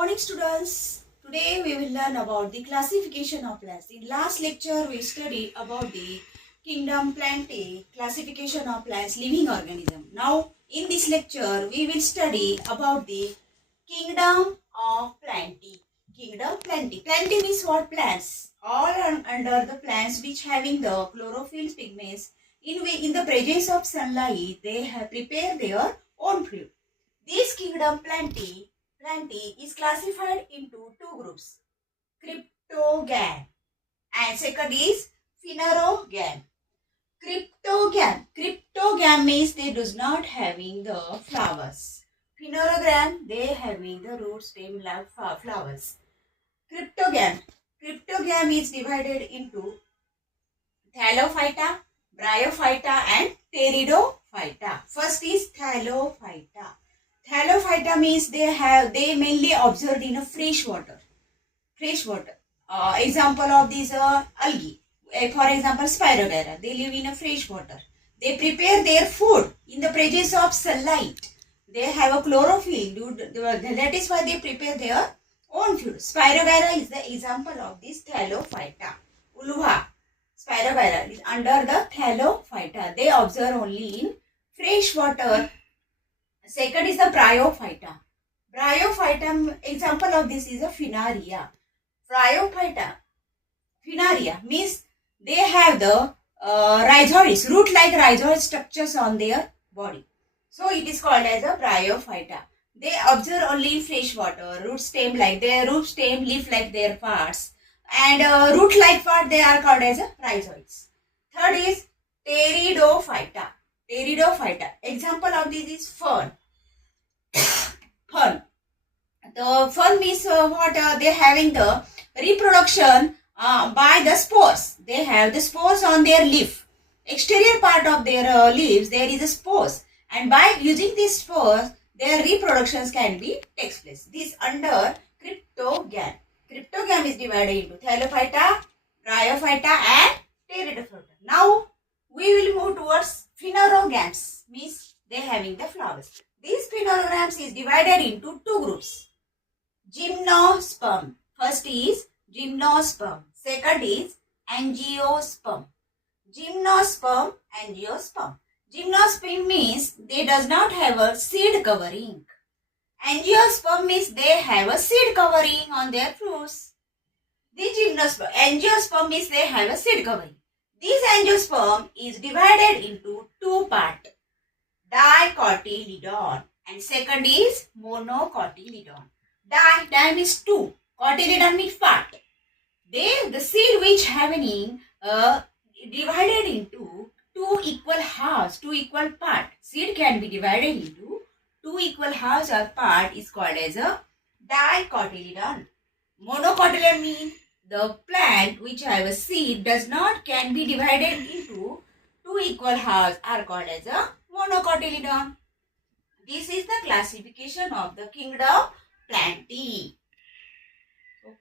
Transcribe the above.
morning, students. Today we will learn about the classification of plants. In last lecture we studied about the kingdom plante, classification of plants, living organism. Now in this lecture we will study about the kingdom of plante. Kingdom plante. Plante means what? Plants. All are under the plants which having the chlorophyll pigments. In the presence of sunlight, they have prepared their own food. This kingdom plante is classified into two groups, cryptogam and second is phanerogam. Cryptogam means they does not having the flowers. Phanerogam, they having the root stem like flowers. Cryptogam is divided into thallophyta, bryophyta and pteridophyta. First is thallophyta. Thallophyta means they mainly observed in a fresh water. Example of these algae. For example, Spirogyra. They live in a fresh water. They prepare their food in the presence of sunlight. They have a chlorophyll. That is why they prepare their own food. Spirogyra is the example of this thallophyta. Ulva. Spirogyra is under the thallophyta. They observe only in fresh water. Second is the bryophyta. Bryophyta, example of this is a Phaneria. Phaneria means they have the rhizoids, root-like rhizoid structures on their body. So it is called as a bryophyta. They observe only in fresh water, root stem, leaf like their parts, and root-like part they are called as a rhizoids. Third is pteridophyta. Example of this is fern. The fern means what? They having the reproduction by the spores. They have the spores on their leaf. Exterior part of their leaves there is a spores, and by using these spores their reproductions can be takes place. This under cryptogam. Cryptogam is divided into thallophyta, bryophyta and pteridophyta. Now we will move towards phanerogams, means they having the flowers. These phanerogams is divided into two groups. Gymnosperm. First is gymnosperm. Second is angiosperm. Gymnosperm. Gymnosperm means they does not have a seed covering. Angiosperm means they have a seed covering on their fruits. Angiosperm means they have a seed covering. This angiosperm is divided into two parts. Dicotyledon and second is monocotyledon. Di means two, cotyledon means part. The seed which having divided into two equal halves, two equal part. Seed can be divided into two equal halves or part is called as a dicotyledon. Monocotyledon means the plant which have a seed can be divided into two equal halves are called as a monocotyledon. This is the classification of the kingdom plante.